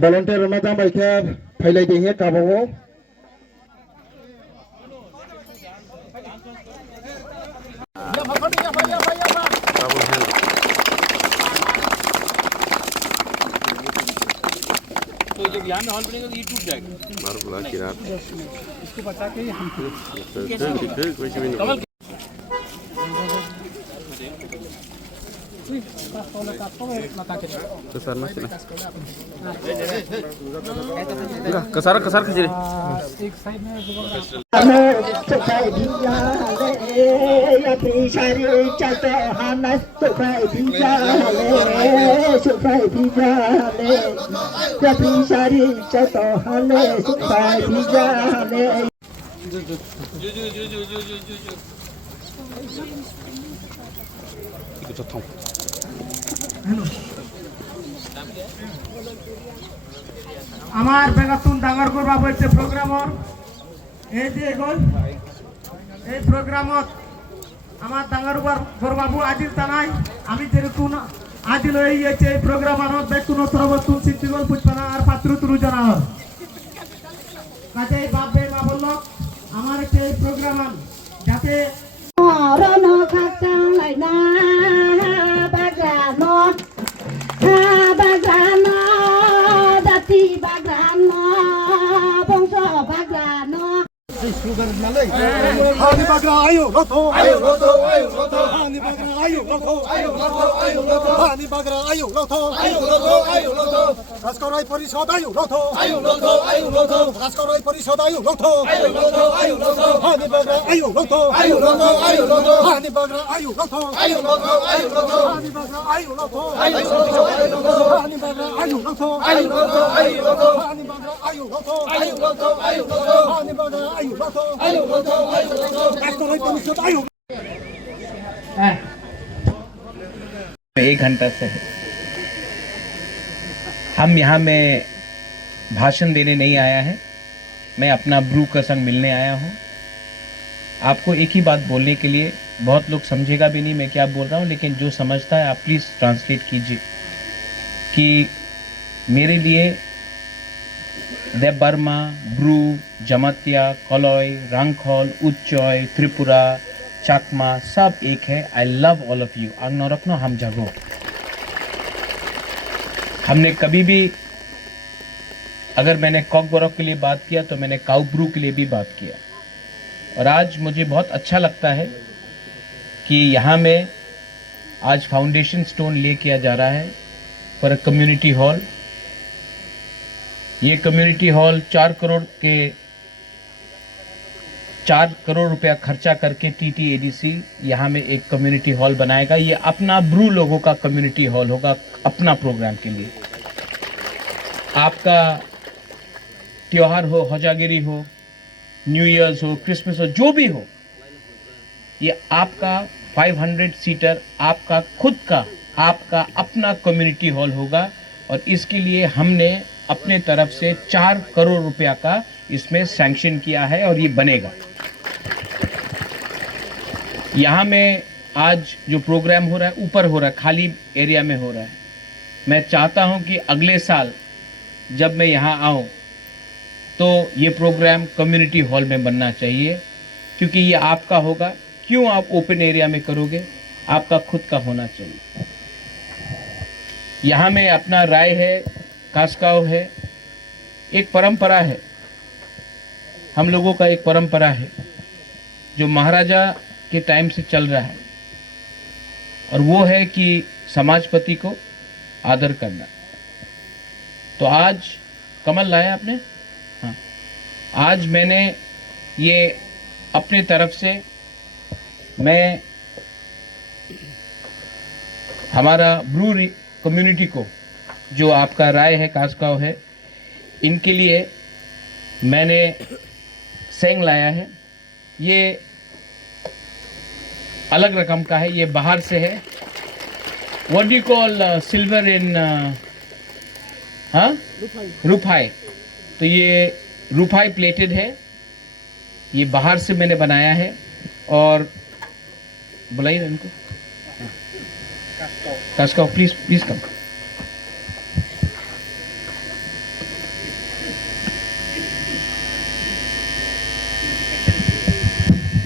volunteer na tambay kaya pailay din hiya kabawo. तो जब यहाँ में हॉल बनेगा तो ये टूट जाएगा। मार्बल की रात इसको बचा के हम kasar kasar ke sini. एक साइड में Ikut cotong. আমার বেগাতুন ডাঙরগড় বাবু একটা প্রোগ্রামর এই যে গল এই প্রোগ্রামত আমার ডাঙরগড় বাবু আজিল তানাই আমি যেরকম আজিল হয়ে গেছে এই প্রোগ্রাম আমার বেকুন সর্বতুন সিদ্ধিগল পুষ্পানা আর পাত্র তুরু জানার কাজে এই বাপ বে মা বলল আমার একটা এই প্রোগ্রাম যাতে Rono kakang lại na bagano bagano dati bagano bongso bagano Hani bagra ayo loto Ayo loto, ayo loto, Hani bagra ayo loto ayo loto, ayo loto, Hani bagra ayo loto ayo loto, ayo loto, রাজকরাই পরিষদ আয়ু lotto ayo loto, ayo loto, রাজকরাই পরিষদ আয়ু lotto ayo loto, ayo loto, হানি বাগরা আয়ু lotto ayo loto, ayo loto, হানি বাগরা আয়ু lotto ayo loto, ayo loto, হানি বাগরা আয়ু lotto ayo loto, ayo loto, হানি বাগরা আয়ু lotto ayo loto, ayo loto, হানি বাগরা আয়ু lotto ayo loto, ayo loto, হানি বাগরা আয়ু lotto ayo loto, ayo loto. রাজকরাই পরিষদ আয়ু एक घंटा से है। हम यहाँ में भाषण देने नहीं आया है, मैं अपना ब्रू का संग मिलने आया हूँ। आपको एक ही बात बोलने के लिए, बहुत लोग समझेगा भी नहीं मैं क्या बोल रहा हूँ, लेकिन जो समझता है आप प्लीज़ ट्रांसलेट कीजिए कि मेरे लिए दे बर्मा, ब्रू, जमातिया, कलॉय, रांगखोल, उच्चॉय, त्रिपुरा, चाकमा सब एक है। I love all of you. आंग रखनो हम जगो। हमने कभी भी, अगर मैंने कॉकबोरक के लिए बात किया तो मैंने काउब्रू के लिए भी बात किया। और आज मुझे बहुत अच्छा लगता है कि यहाँ में आज फाउंडेशन स्टोन ले किया जा रहा है फॉर अ कम्युनिटी हॉल। ये कम्युनिटी हॉल 4 करोड़ रुपया खर्चा करके TTADC यहाँ में एक कम्युनिटी हॉल बनाएगा। ये अपना ब्रू लोगों का कम्युनिटी हॉल होगा, अपना प्रोग्राम के लिए। आपका त्योहार हो, हजागिरी हो, न्यू ईयर्स हो, क्रिसमस हो, जो भी हो, ये आपका 500 सीटर आपका खुद का, आपका अपना कम्युनिटी हॉल होगा। और इसके लिए हमने अपने तरफ से 4 करोड़ रुपया का इसमें सैंक्शन किया है और ये बनेगा। यहाँ में आज जो प्रोग्राम हो रहा है ऊपर हो रहा है, खाली एरिया में हो रहा है। मैं चाहता हूँ कि अगले साल जब मैं यहाँ आऊँ तो ये प्रोग्राम कम्युनिटी हॉल में बनना चाहिए, क्योंकि ये आपका होगा। क्यों आप ओपन एरिया में करोगे? आपका खुद का होना चाहिए। यहाँ में अपना राय है, कास्काव है, एक परंपरा है, हम लोगों का एक परंपरा है जो महाराजा के टाइम से चल रहा है, और वो है कि समाजपति को आदर करना। तो आज कमल लाया आपने? हाँ, आज मैंने ये अपने तरफ से, मैं हमारा ब्रू कम्युनिटी को, जो आपका राय है, कास्काव है, इनके लिए मैंने सेंग लाया है। ये अलग रकम का है, ये बाहर से है। What do you call silver in रुपाई। तो ये रुपाई प्लेटेड है, ये बाहर से मैंने बनाया है। और बुलाइए इनको, कास्काव प्लीज प्लीज कम।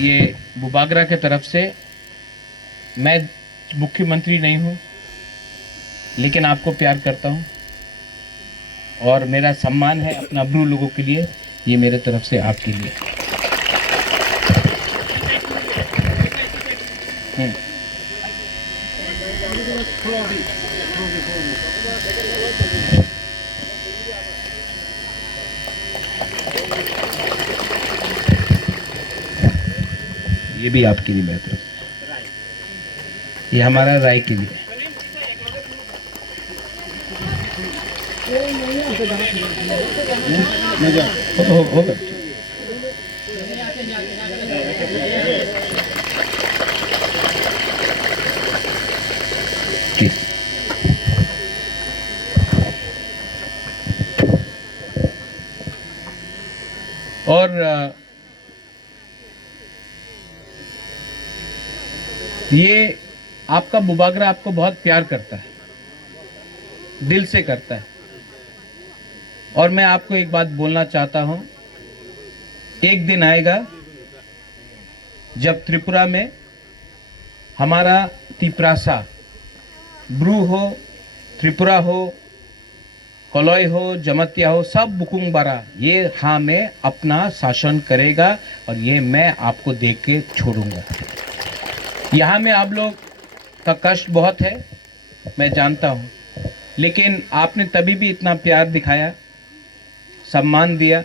ये बुबागरा के तरफ से। मैं मुख्यमंत्री नहीं हूँ, लेकिन आपको प्यार करता हूँ और मेरा सम्मान है अपना ब्रू लोगों के लिए। ये मेरे तरफ से आपके लिए। ये भी आपके लिए मेरी तरफ से। ये हमारा राय के लिए। होगा। और ये आपका बुबागरा आपको बहुत प्यार करता है, दिल से करता है। और मैं आपको एक बात बोलना चाहता हूं, एक दिन आएगा जब त्रिपुरा में हमारा तिप्रासा ब्रू हो, त्रिपुरा हो, कलय हो, जमतिया हो, सब बुकुंग बारा ये हाँ में अपना शासन करेगा और ये मैं आपको देख के छोड़ूंगा। यहाँ में आप लोग का कष्ट बहुत है, मैं जानता हूँ, लेकिन आपने तभी भी इतना प्यार दिखाया, सम्मान दिया।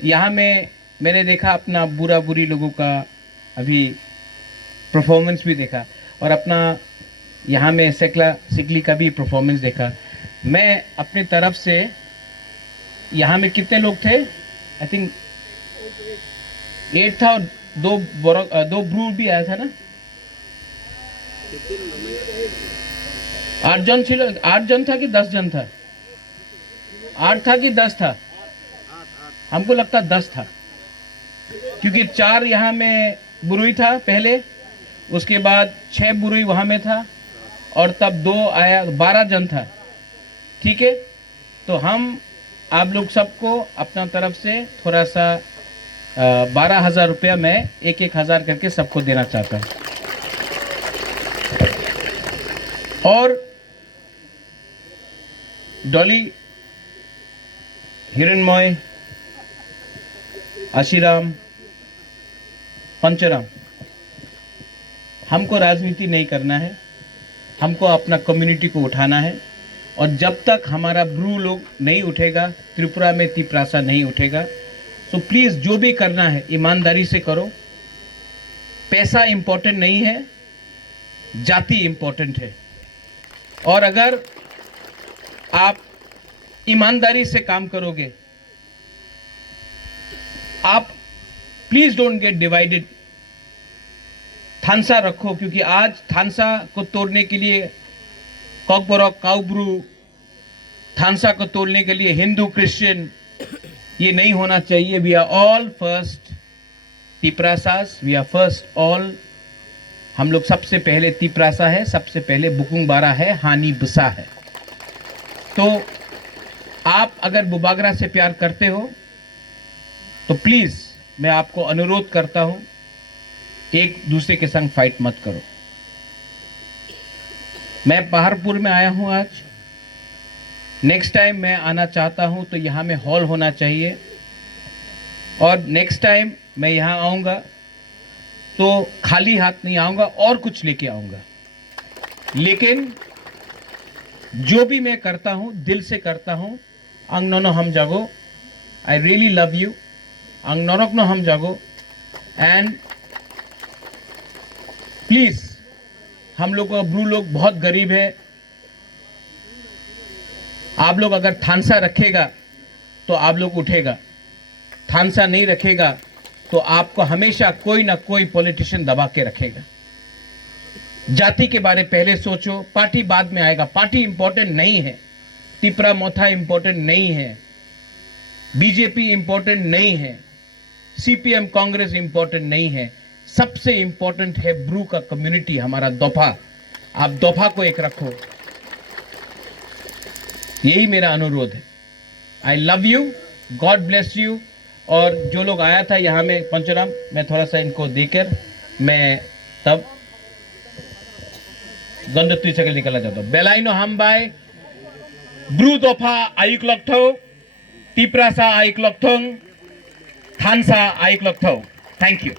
यहाँ में मैंने देखा अपना बुरा बुरी लोगों का अभी परफॉर्मेंस भी देखा और अपना यहाँ में सिकली का भी परफॉर्मेंस देखा। मैं अपनी तरफ से यहाँ में कितने लोग थे, आई थिंक 8 था और दो ब्रू भी आया था ना, 8 जन ছিল, 8 जन था कि 10 जन था, 8 था कि 10 था, हमको लगता 10 था, क्योंकि 4 यहाँ में बुरुई था पहले, उसके बाद 6 बुरुई वहाँ में था और तब 2 आया, 12 जन था। ठीक है, तो हम आप लोग सबको अपना तरफ से थोड़ा सा 12,000 रुपया मैं 1,000 करके सबको देना चाहता हूँ। और डॉली, हिरणमय, आशीराम, पंचराम, हमको राजनीति नहीं करना है, हमको अपना कम्युनिटी को उठाना है। और जब तक हमारा ब्रू लोग नहीं उठेगा, त्रिपुरा में तिप्रासा नहीं उठेगा, तो प्लीज़ जो भी करना है ईमानदारी से करो। पैसा इम्पोर्टेंट नहीं है, जाति इम्पोर्टेंट है। और अगर आप ईमानदारी से काम करोगे, आप प्लीज़ डोंट गेट डिवाइडेड। थानसा रखो, क्योंकि आज थानसा को तोड़ने के लिए कॉकबरॉक, काउब्रू, थानसा को तोड़ने के लिए हिंदू क्रिश्चियन ये नहीं होना चाहिए। We are all first Tiprasas, we are first all. हम लोग सबसे पहले तिप्रासा है, सबसे पहले बुकुंग बारा है, हानि बुसा है। तो आप अगर बुबागरा से प्यार करते हो तो प्लीज मैं आपको अनुरोध करता हूं, एक दूसरे के संग फाइट मत करो। मैं पहाड़पुर में आया हूं आज, नेक्स्ट टाइम मैं आना चाहता हूं तो यहाँ में हॉल होना चाहिए। और नेक्स्ट टाइम मैं यहाँ आऊँगा तो खाली हाथ नहीं आऊँगा, और कुछ लेके आऊँगा। लेकिन जो भी मैं करता हूँ दिल से करता हूँ। अंग नोनो हम जागो, आई रियली लव यू। अंग नोनक नो हम जागो। एंड प्लीज, हम लोग ब्रू लोग बहुत गरीब है। आप लोग अगर थानसा रखेगा तो आप लोग उठेगा, थानसा नहीं रखेगा तो आपको हमेशा कोई ना कोई पॉलिटिशियन दबा के रखेगा। जाति के बारे पहले सोचो, पार्टी बाद में आएगा। पार्टी इंपॉर्टेंट नहीं है, तिपरा मोथा इंपॉर्टेंट नहीं है, बीजेपी इंपॉर्टेंट नहीं है, सीपीएम कांग्रेस इंपॉर्टेंट नहीं है। सबसे इंपॉर्टेंट है ब्रू का कम्युनिटी, हमारा दोफा। आप दोफा को एक रखो, यही मेरा अनुरोध है। I love you, God bless you. और जो लोग आया था यहाँ में पंचराम, मैं थोड़ा सा इनको देकर मैं तब गंधत्री से निकलना चाहता हूँ। बेलाइनो हम बाय ब्रू दोफा आयुक लक्थो टिप्रासा आयुक लक्थों थानसा आयुक लक्थो। Thank you.